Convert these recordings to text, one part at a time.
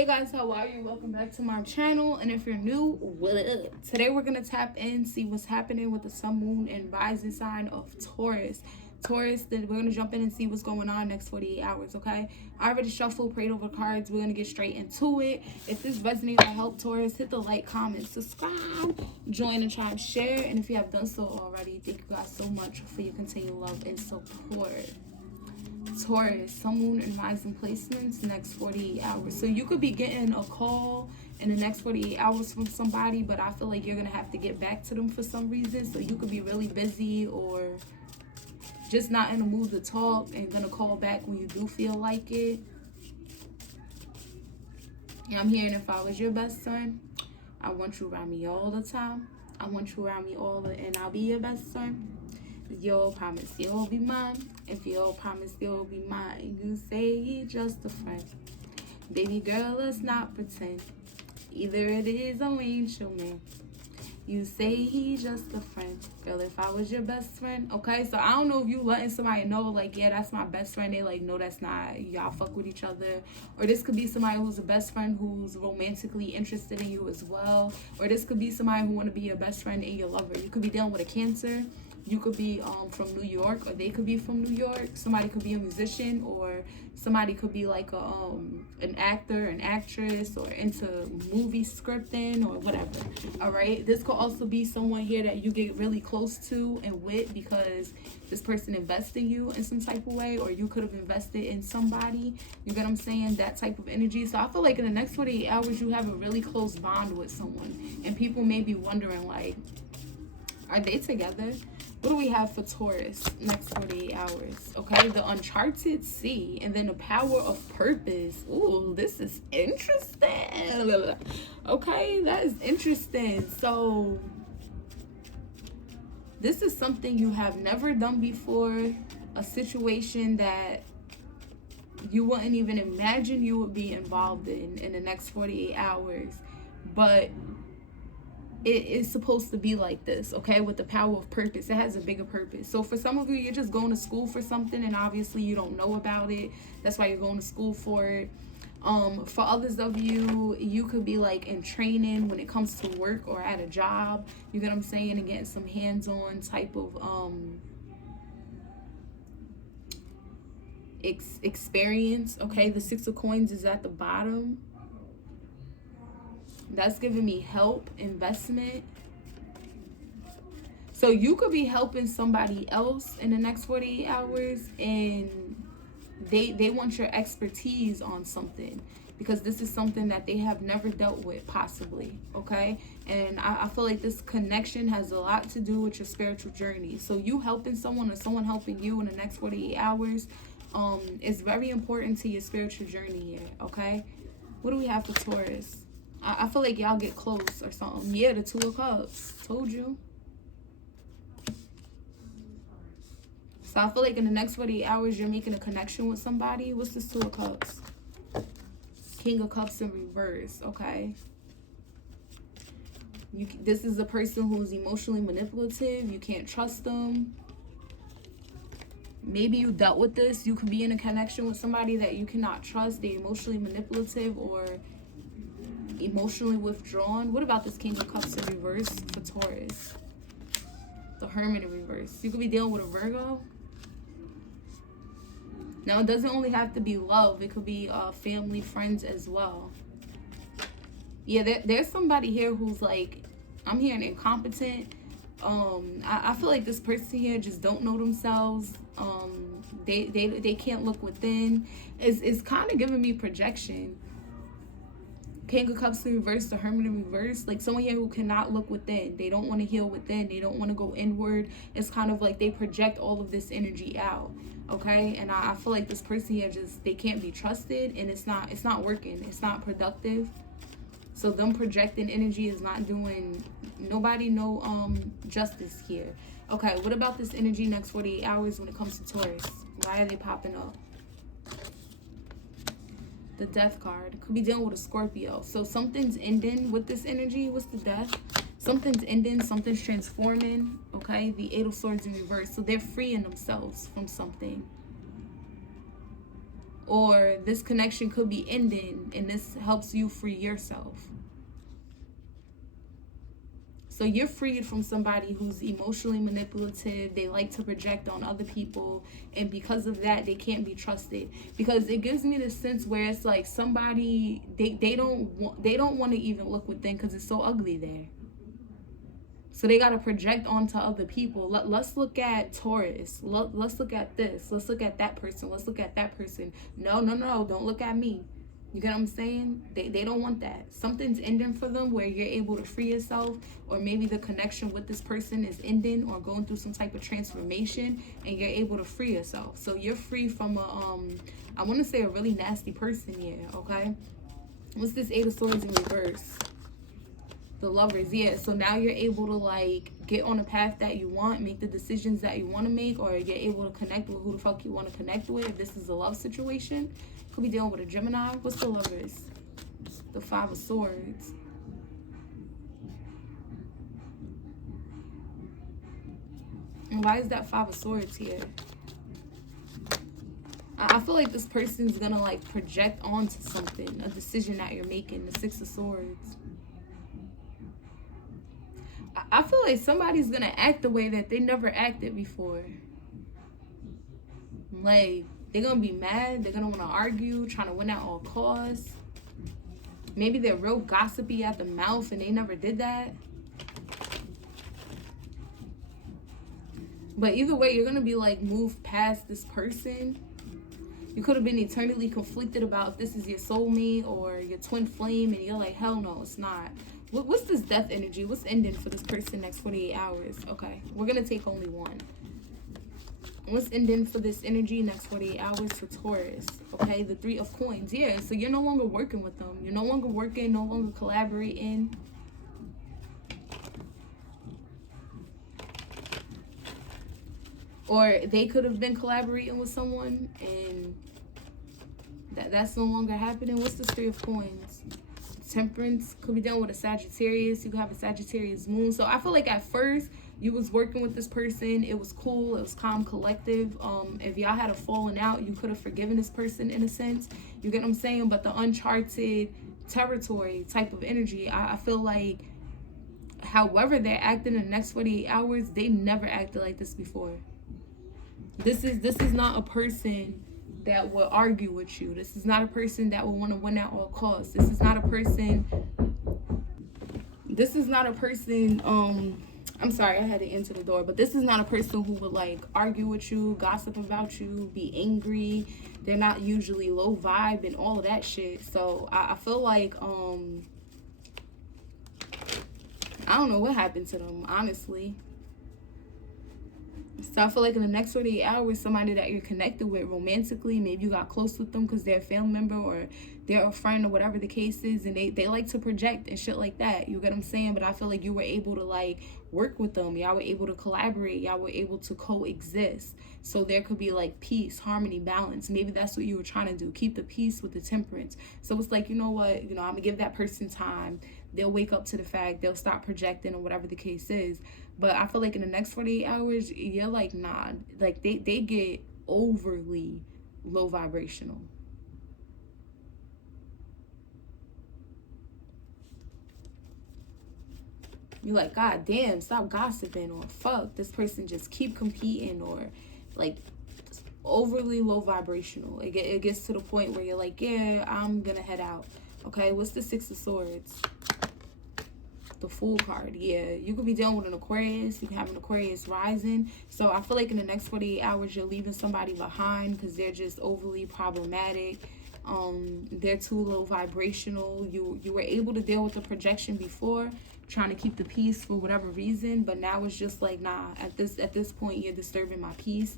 Hey guys, how are you? Welcome back to my channel. And if you're new, what up? Today we're gonna tap in, see what's happening with the sun, moon, and rising sign of Taurus. Then we're gonna jump in and see what's going on next 48 hours. Okay, I already shuffled, prayed over cards. We're gonna get straight into it. If this resonates or help Taurus, hit the like, comment, subscribe, join and try and share. And if you have done so already, thank you guys so much for your continued love and support. Taurus, sun, moon, and rising placements next 48 hours. So you could be getting a call in the next 48 hours from somebody, but I feel like you're gonna have to get back to them for some reason. So you could be really busy or just not in the mood to talk and gonna call back when you do feel like it. And I'm hearing, if I was your best friend, I want you around me all the time. I want you around me and I'll be your best friend. You'll promise you'll be mine. If you'll promise you'll be mine, you say just a friend. Baby girl, let's not pretend. Either it is or ain't your man. You say he's just a friend. Girl, if I was your best friend. Okay, so I don't know if you letting somebody know, like, yeah, that's my best friend. They like, no, that's not. Y'all fuck with each other. Or this could be somebody who's a best friend who's romantically interested in you as well. Or this could be somebody who want to be your best friend and your lover. You could be dealing with a Cancer. You could be from New York, or they could be from New York. Somebody could be a musician, or somebody could be like an actor, an actress, or into movie scripting or whatever. All right, this could also be someone here that you get really close to and with because this person invested in you in some type of way, or you could have invested in somebody. You get what I'm saying? That type of energy. So I feel like in the next 48 hours you have a really close bond with someone, and people may be wondering, like, are they together? What do we have for Taurus next 48 hours? Okay, the uncharted sea, and then the power of purpose. Ooh, this is interesting. Okay, that is interesting. So this is something you have never done before, a situation that you wouldn't even imagine you would be involved in the next 48 hours. But it is supposed to be like this, okay, with the power of purpose. It has a bigger purpose. So for some of you, you're just going to school for something and obviously you don't know about it. That's why you're going to school for it. For others of you, you could be like in training when it comes to work or at a job. You get what I'm saying? And getting some hands-on type of experience. Okay, the Six of Coins is at the bottom. That's giving me help, investment. So you could be helping somebody else in the next 48 hours and they want your expertise on something because this is something that they have never dealt with, possibly, okay? And I feel like this connection has a lot to do with your spiritual journey. So you helping someone or someone helping you in the next 48 hours is very important to your spiritual journey here, okay? What do we have for Taurus? I feel like y'all get close or something. Yeah, the Two of Cups. Told you. So I feel like in the next 48 hours, you're making a connection with somebody. What's this Two of Cups? King of Cups in reverse. Okay. This is a person who's emotionally manipulative. You can't trust them. Maybe you dealt with this. You could be in a connection with somebody that you cannot trust. They're emotionally manipulative or emotionally withdrawn. What about this King of Cups in reverse for Taurus? The Hermit in reverse. You could be dealing with a Virgo. Now, it doesn't only have to be love. It could be family, friends as well. Yeah, there's somebody here who's like, I'm hearing incompetent. I feel like this person here just don't know themselves. They can't look within. It's kind of giving me projection. King of Cups in reverse, the Hermit in reverse. Like someone here who cannot look within. They don't want to heal within. They don't want to go inward. It's kind of like they project all of this energy out. Okay? And I feel like this person here just, they can't be trusted and it's not working. It's not productive. So them projecting energy is not doing nobody no justice here. Okay, what about this energy next 48 hours when it comes to Taurus? Why are they popping up? The Death card. Could be dealing with a Scorpio. So something's ending with this energy. What's the Death? Something's ending. Something's transforming. Okay. The Eight of Swords in reverse. So they're freeing themselves from something. or this connection could be ending, and this helps you free yourself. So you're freed from somebody who's emotionally manipulative. They like to project on other people, and because of that, they can't be trusted. Because it gives me the sense where it's like somebody, they don't want to even look within because it's so ugly there. So they got to project onto other people. Let's look at Taurus. Let's look at this. Let's look at that person. Let's look at that person. No, don't look at me. You get what I'm saying? They don't want that. Something's ending for them where you're able to free yourself, or maybe the connection with this person is ending or going through some type of transformation, and you're able to free yourself. So you're free from I want to say a really nasty person here, okay? What's this Eight of Swords in reverse? The Lovers, yeah. So now you're able to like get on a path that you want, make the decisions that you want to make, or you're able to connect with who the fuck you want to connect with. If this is a love situation, could be dealing with a Gemini. What's the Lovers? The Five of Swords. And why is that Five of Swords here? I feel like this person's gonna like project onto something, a decision that you're making. The Six of Swords. I feel like somebody's gonna act the way that they never acted before. Like, they're gonna be mad, they're gonna wanna argue, trying to win at all costs. Maybe they're real gossipy at the mouth and they never did that. But either way, you're gonna be like moved past this person. You could have been eternally conflicted about if this is your soulmate or your twin flame, and you're like, hell no, it's not. What's this death energy? What's ending for this person next 48 hours? Okay, we're going to take only one. What's ending for this energy next 48 hours for Taurus? Okay, the Three of Coins. Yeah, so you're no longer working with them. You're no longer working, no longer collaborating. Or they could have been collaborating with someone and that's no longer happening. What's this Three of Coins? Temperance. Could be done with a Sagittarius. You could have a Sagittarius moon. So I feel like at first you was working with this person. It was cool. It was calm, collective. If y'all had a falling out, you could have forgiven this person in a sense. You get what I'm saying? But the uncharted territory type of energy, I feel like however they're acting in the next 48 hours, they never acted like this before. This is not a person that will argue with you. This is not a person that will want to win at all costs. This is not a person I'm sorry, I had to enter the door, but this is not a person who would like argue with you, gossip about you, be angry. They're not usually low vibe and all of that shit. So I feel like I don't know what happened to them, honestly. So I feel like in the next 48 hours, somebody that you're connected with romantically, maybe you got close with them because they're a family member or they're a friend or whatever the case is, and they like to project and shit like that. You get what I'm saying? But I feel like you were able to like work with them. Y'all were able to collaborate. Y'all were able to coexist. So there could be like peace, harmony, balance. Maybe that's what you were trying to do. Keep the peace with the temperance. So it's like, you know what? You know, I'm going to give that person time. They'll wake up to the fact. They'll stop projecting or whatever the case is. But I feel like in the next 48 hours, you're like, nah. Like, they get overly low vibrational. You're like, God damn, stop gossiping, or fuck, this person just keep competing, or like overly low vibrational. It gets to the point where you're like, yeah, I'm gonna head out. Okay, what's the Six of Swords? The Fool card. Yeah, you could be dealing with an Aquarius. You can have an Aquarius rising. So I feel like in the next 48 hours, you're leaving somebody behind because they're just overly problematic. They're too low vibrational. You were able to deal with the projection before, trying to keep the peace for whatever reason, but now it's just like, nah, at this point you're disturbing my peace.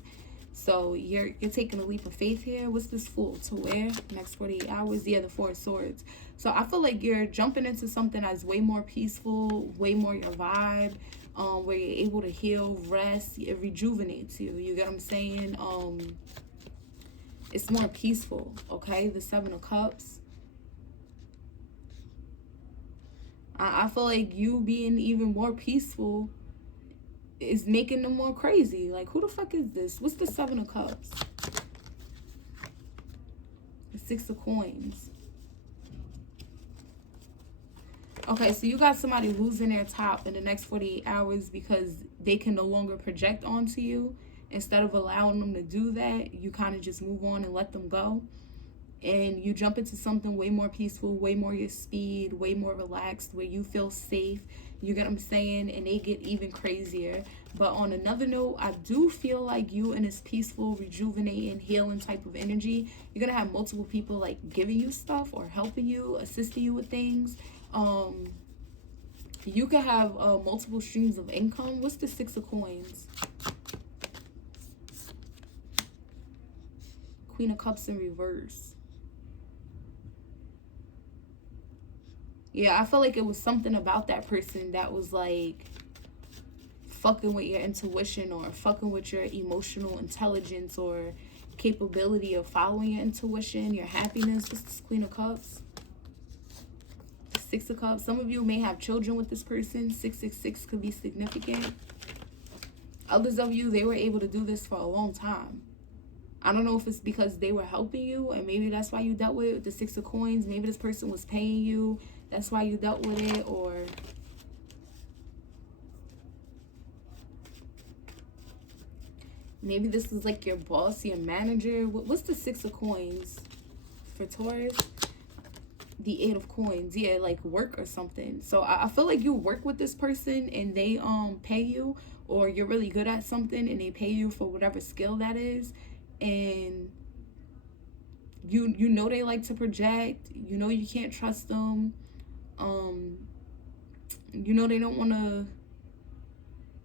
So you're taking a leap of faith here. What's this Fool? To where? Next 48 hours? Yeah, the Four of Swords. So I feel like you're jumping into something that's way more peaceful, way more your vibe, where you're able to heal, rest. It rejuvenates you. You get what I'm saying? It's more peaceful, okay? The Seven of Cups. I feel like you being even more peaceful is making them more crazy. Like, who the fuck is this? What's the Seven of Cups? The Six of Coins. Okay, so you got somebody losing their top in the next 48 hours because they can no longer project onto you. Instead of allowing them to do that, you kind of just move on and let them go. And you jump into something way more peaceful, way more your speed, way more relaxed, where you feel safe. You get what I'm saying? And they get even crazier. But on another note, I do feel like you in this peaceful, rejuvenating, healing type of energy, you're going to have multiple people like giving you stuff or helping you, assisting you with things. You could have multiple streams of income. What's the Six of Coins? Queen of Cups in reverse. Yeah, I feel like it was something about that person that was like fucking with your intuition or fucking with your emotional intelligence or capability of following your intuition, your happiness. This is Queen of Cups. Six of Cups. Some of you may have children with this person. 666 could be significant. Others of you, they were able to do this for a long time. I don't know if it's because they were helping you and maybe that's why you dealt with it with the Six of Coins. Maybe this person was paying you. That's why you dealt with it. Or maybe this is like your boss, your manager. What's the Six of Coins for Taurus? The Eight of Coins. Yeah, like work or something. So I feel like you work with this person and they pay you, or you're really good at something and they pay you for whatever skill that is. And you know they like to project. You know you can't trust them. You know they don't want to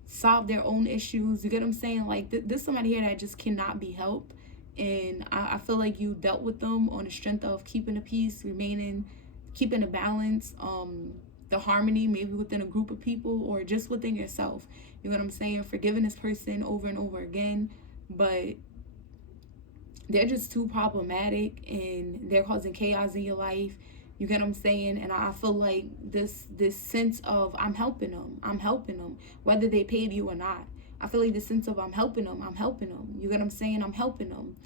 solve their own issues. You get what I'm saying? Like there's somebody here that just cannot be helped. And I feel like you dealt with them on the strength of keeping the peace, keeping the balance, the harmony, maybe within a group of people or just within yourself. You know what I'm saying? Forgiving this person over and over again, but they're just too problematic and they're causing chaos in your life. You get what I'm saying? And I feel like this sense of I'm helping them, whether they paid you or not. I feel like the sense of I'm helping them. You get what I'm saying? I'm helping them.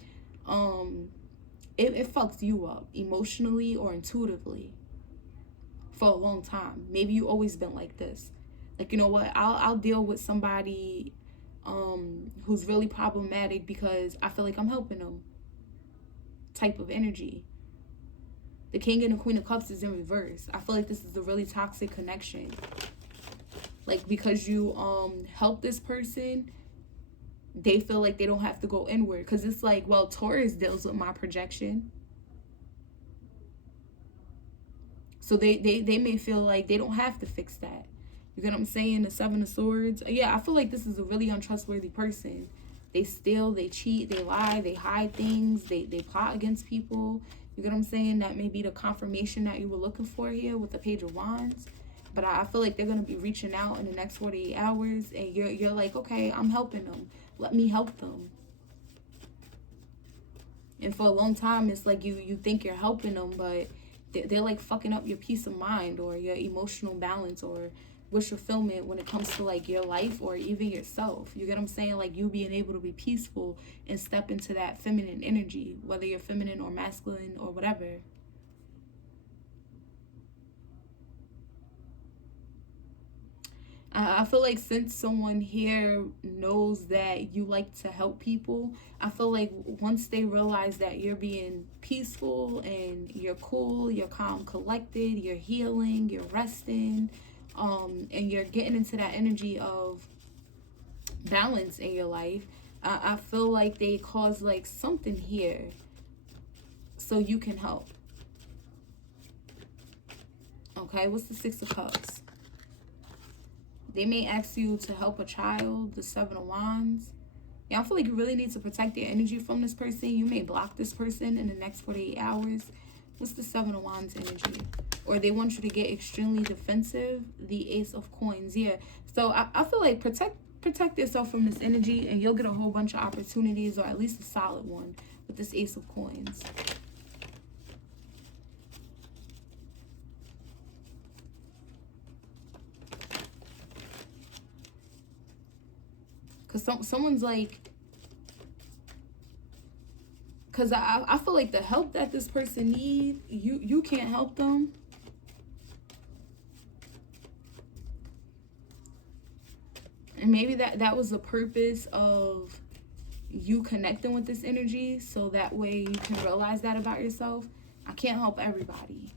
It fucks you up emotionally or intuitively for a long time. Maybe you always been like this. Like, you know what? I'll deal with somebody who's really problematic because I feel like I'm helping them. Type of energy. The King and the Queen of Cups is in reverse. I feel like this is a really toxic connection. Like, because you help this person, they feel like they don't have to go inward. Because it's like, well, Taurus deals with my projection. So they may feel like they don't have to fix that. You get what I'm saying? The Seven of Swords. Yeah, I feel like this is a really untrustworthy person. They steal, they cheat, they lie, they hide things, they plot against people. You get what I'm saying? That may be the confirmation that you were looking for here with the Page of Wands. But I feel like they're going to be reaching out in the next 48 hours. And you're like, okay, I'm helping them. Let me help them. And for a long time, it's like you think you're helping them, but they're like fucking up your peace of mind or your emotional balance or wish fulfillment when it comes to like your life or even yourself. You get what I'm saying? Like you being able to be peaceful and step into that feminine energy, whether you're feminine or masculine or whatever. I feel like since someone here knows that you like to help people, I feel like once they realize that you're being peaceful and you're cool, you're calm, collected, you're healing, you're resting, and you're getting into that energy of balance in your life, I feel like they cause like something here so you can help. Okay, what's the Six of Cups? They may ask you to help a child, the Seven of Wands. Yeah, I feel like you really need to protect your energy from this person. You may block this person in the next 48 hours. What's the Seven of Wands energy? Or they want you to get extremely defensive, the Ace of Coins. Yeah, so I feel like protect yourself from this energy and you'll get a whole bunch of opportunities, or at least a solid one with this Ace of Coins. Because someone's like, Because I feel like the help that this person needs, you can't help them. And maybe that was the purpose of you connecting with this energy, so that way you can realize that about yourself. I can't help everybody.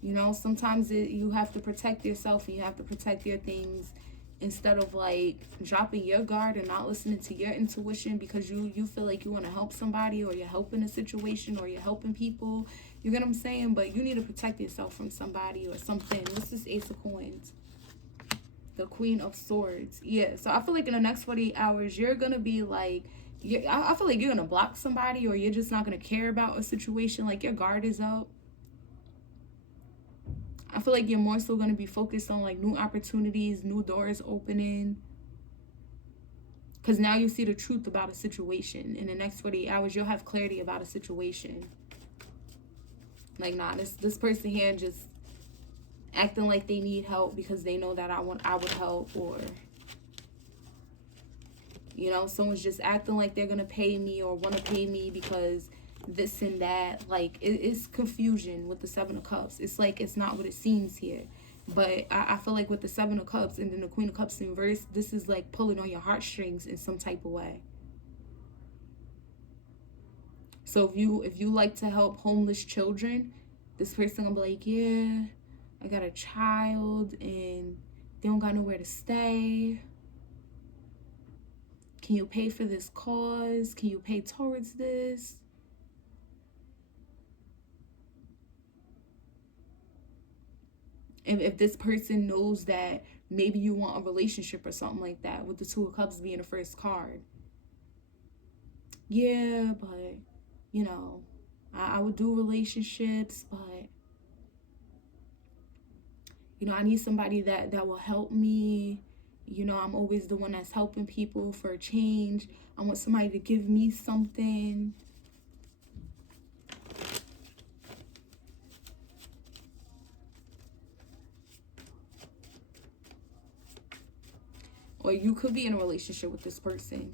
You know, sometimes you have to protect yourself and you have to protect your things, instead of like dropping your guard and not listening to your intuition because you feel like you want to help somebody, or you're helping a situation, or you're helping people. You get what I'm saying? But you need to protect yourself from somebody or something. This is Ace of Coins. The Queen of Swords. Yeah, so I feel like in the next 48 hours, you're going to be like, I feel like you're going to block somebody, or you're just not going to care about a situation. Like your guard is up. I feel like you're more so going to be focused on like new opportunities, new doors opening. Because now you see the truth about a situation. In the next 48 hours, you'll have clarity about a situation. Like, nah, this person here just acting like they need help because they know that I would help. Or, you know, someone's just acting like they're going to pay me or want to pay me because this and that. Like, it's confusion with the Seven of Cups. It's like it's not what it seems here. But I feel like with the Seven of Cups and then the Queen of Cups in reverse, this is like pulling on your heartstrings in some type of way. So if you like to help homeless children, this person gonna be like, yeah, I got a child and they don't got nowhere to stay. Can you pay for this cause? Can you pay towards this? If this person knows that maybe you want a relationship or something like that, with the Two of Cups being the first card. Yeah, but, you know, I would do relationships, but, you know, I need somebody that will help me. You know, I'm always the one that's helping people for a change. I want somebody to give me something. Or you could be in a relationship with this person.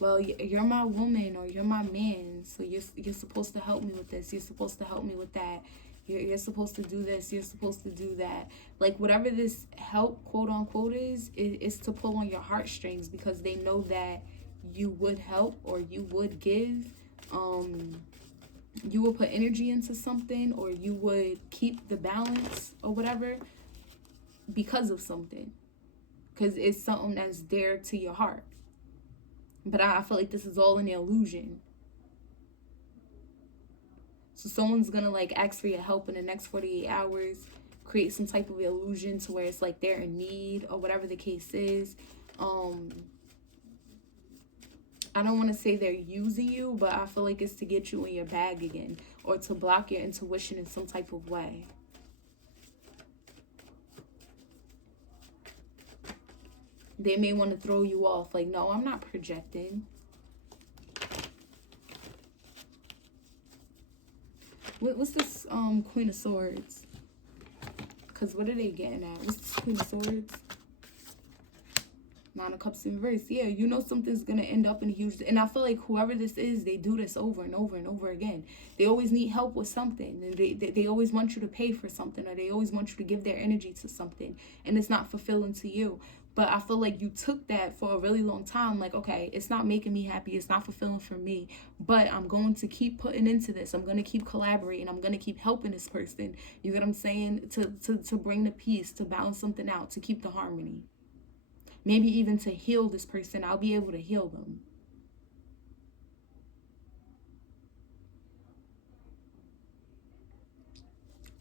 Well, you're my woman or you're my man, so you're supposed to help me with this. You're supposed to help me with that. You're supposed to do this. You're supposed to do that. Like, whatever this help, quote unquote, is to pull on your heartstrings, because they know that you would help or you would give. You will put energy into something, or you would keep the balance or whatever because of something. Because it's something that's dear to your heart. But I feel like this is all an illusion. So someone's going to like ask for your help in the next 48 hours. Create some type of illusion to where it's like they're in need or whatever the case is. I don't want to say they're using you, but I feel like it's to get you in your bag again. Or to block your intuition in some type of way. They may want to throw you off. Like, no, I'm not projecting. What's this Queen of Swords? Because what are they getting at? What's this Queen of Swords? Nine of Cups in reverse. Yeah, you know something's going to end up in a huge... And I feel like whoever this is, they do this over and over and over again. They always need help with something. And they always want you to pay for something. Or they always want you to give their energy to something. And it's not fulfilling to you. But I feel like you took that for a really long time. Like, okay, it's not making me happy. It's not fulfilling for me. But I'm going to keep putting into this. I'm going to keep collaborating. I'm going to keep helping this person. You get what I'm saying? To bring the peace, to balance something out, to keep the harmony. Maybe even to heal this person. I'll be able to heal them.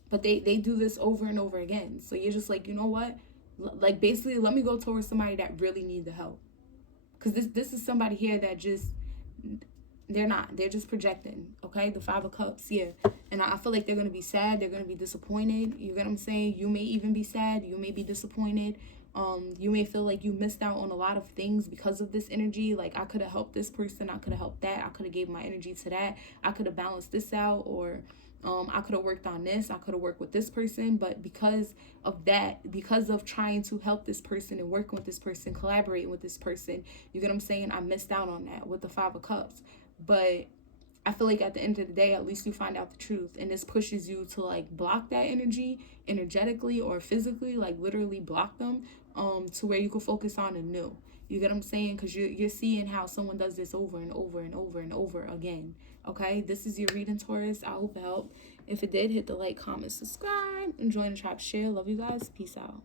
But they do this over and over again. So you're just like, you know what? Like, basically, let me go towards somebody that really needs the help. Because this is somebody here that just, they're just projecting, okay? The Five of Cups, yeah. And I feel like they're going to be sad. They're going to be disappointed. You get what I'm saying? You may even be sad. You may be disappointed. You may feel like you missed out on a lot of things because of this energy. Like, I could have helped this person. I could have helped that. I could have gave my energy to that. I could have balanced this out. Or, I could have worked on this, I could have worked with this person, but because of that, because of trying to help this person and working with this person, collaborating with this person, you get what I'm saying, I missed out on that with the 5 of Cups. But I feel like at the end of the day, at least you find out the truth, and this pushes you to like block that energy energetically or physically, like literally block them, to where you can focus on the new. You get what I'm saying? Because you're seeing how someone does this over and over and over and over again. Okay, this is your reading, Taurus. I hope it helped. If it did, hit the like, comment, subscribe, and join the tribe, share. Love you guys. Peace out.